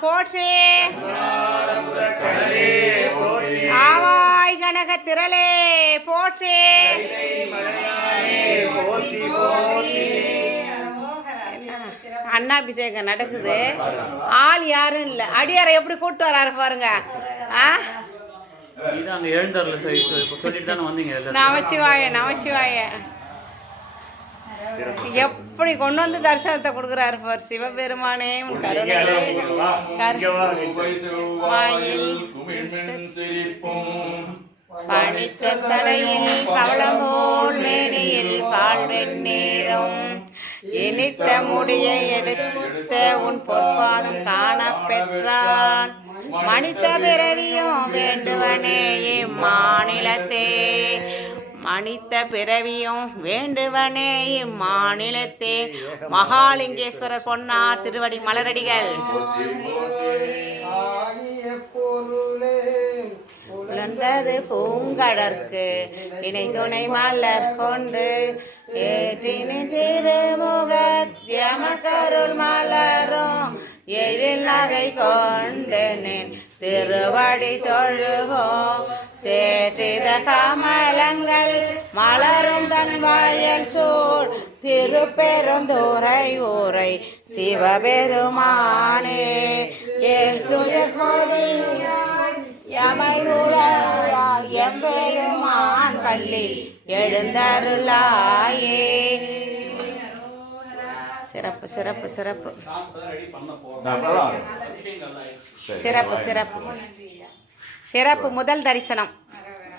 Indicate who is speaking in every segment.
Speaker 1: போற்றி. ஆவாய் கனக திரளே போற்றி. அண்ணாபிஷேகம் நடக்குது. ஆள் யாரும் இல்லை. அடியாரை எப்படி கூட்டு வராரு பாருங்க. ஆ?
Speaker 2: சரி சரி இப்போ
Speaker 1: எப்படி கொண்டு வந்து தரிசனத்தை கொடுக்குறாரு பார் சிவபெருமானே பணித்த தலையில் பவளமோல் மேனியில் பால் வெந்நீரும். இனித்த முடியை எடுத்த உன் பொற்பாதம் காண பெற்றான் மனித பிறவியும் வேண்டுவனே இம்மாநிலத்தே. மனித பிறவியும் வேண்டுவனே இம்மாநிலத்தே. மகாலிங்கேஸ்வரர் பொன்னார் திருவடி மலரடிகள்.
Speaker 3: ஆகிய
Speaker 1: பூங்கடற்கு இணை துணை மலர் கொண்டு ஏற்றினி திருமுகத்யமக்கருள் மலரும் எழில் நகை கொண்டு நின் திருவடி தொழுவோம் சேற்றித காமலங்கள் மலரும் தன் வாயல் சூழ். திருப்பெருந்துரை ஊரை சிவபெருமானே எம்பெருமான் பள்ளி எழுந்தருளாயே. சிறப்பு சிறப்பு சிறப்பு. சிறப்பு சிறப்பு. சிறப்பு முதல் தரிசனம்.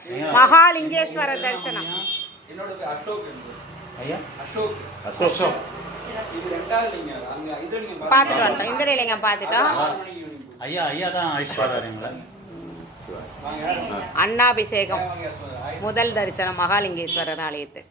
Speaker 1: மகாலிங்கேஸ்வர தரிசனம்.
Speaker 4: அசோக்.
Speaker 2: ஐயா.
Speaker 4: அசோக்.
Speaker 2: அசோக்.
Speaker 1: பார்த்துட்டு வந்துட்டோம். இந்த பார்த்துட்டோம்.
Speaker 2: ஐயா ஐயா தான்
Speaker 1: அண்ணாபிஷேகம். முதல் தரிசனம் மகாலிங்கேஸ்வரர் ஆலயத்து.